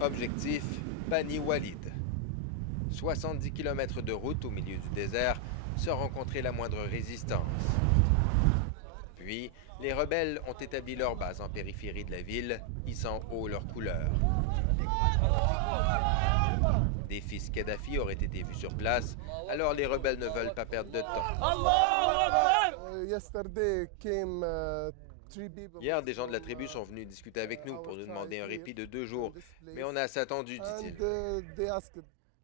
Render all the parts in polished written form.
Objectif, Bani Walid. 70 km de route au milieu du désert sans rencontrer la moindre résistance. Puis, les rebelles ont établi leur base en périphérie de la ville, hissant haut leurs couleurs. Des fils Kadhafi auraient été vus sur place, alors les rebelles ne veulent pas perdre de temps. Hier, des gens de la tribu sont venus discuter avec nous pour nous demander un répit de 2 jours, mais on a assez attendu, dit-il.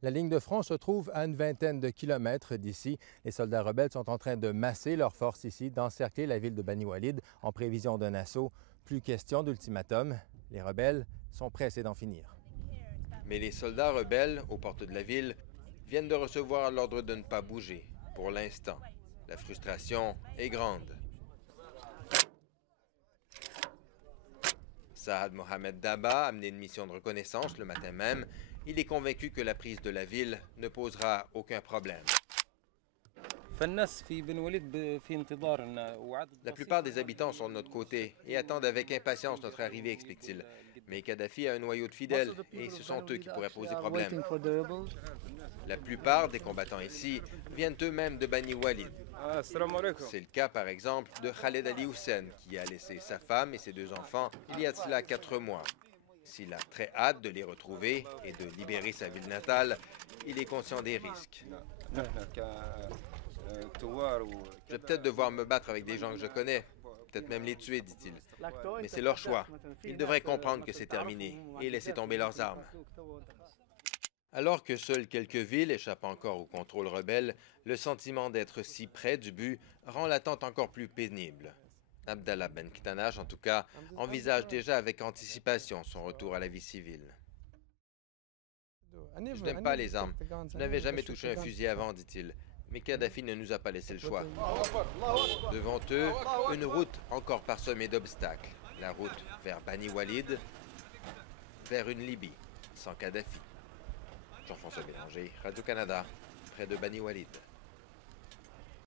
La ligne de front se trouve à une vingtaine de kilomètres d'ici. Les soldats rebelles sont en train de masser leurs forces ici, d'encercler la ville de Bani Walid en prévision d'un assaut. Plus question d'ultimatum. Les rebelles sont pressés d'en finir. Mais les soldats rebelles, aux portes de la ville, viennent de recevoir l'ordre de ne pas bouger, pour l'instant. La frustration est grande. Saad Mohamed Daba a mené une mission de reconnaissance le matin même. Il est convaincu que la prise de la ville ne posera aucun problème. La plupart des habitants sont de notre côté et attendent avec impatience notre arrivée, explique-t-il. Mais Kadhafi a un noyau de fidèles et ce sont eux qui pourraient poser problème. La plupart des combattants ici viennent eux-mêmes de Bani Walid. C'est le cas, par exemple, de Khaled Ali Hussein, qui a laissé sa femme et ses 2 enfants il y a de cela 4 mois. S'il a très hâte de les retrouver et de libérer sa ville natale, il est conscient des risques. Je vais peut-être devoir me battre avec des gens que je connais, peut-être même les tuer, dit-il. Mais c'est leur choix. Ils devraient comprendre que c'est terminé et laisser tomber leurs armes. Alors que seules quelques villes échappent encore au contrôle rebelle, le sentiment d'être si près du but rend l'attente encore plus pénible. Abdallah Ben Ktanaj, en tout cas, envisage déjà avec anticipation son retour à la vie civile. Je n'aime pas les armes. Je n'avais jamais touché un fusil avant, dit-il. Mais Kadhafi ne nous a pas laissé le choix. Devant eux, une route encore parsemée d'obstacles. La route vers Bani Walid, vers une Libye sans Kadhafi. Jean-François Bélanger, Radio-Canada, près de Bani Walid.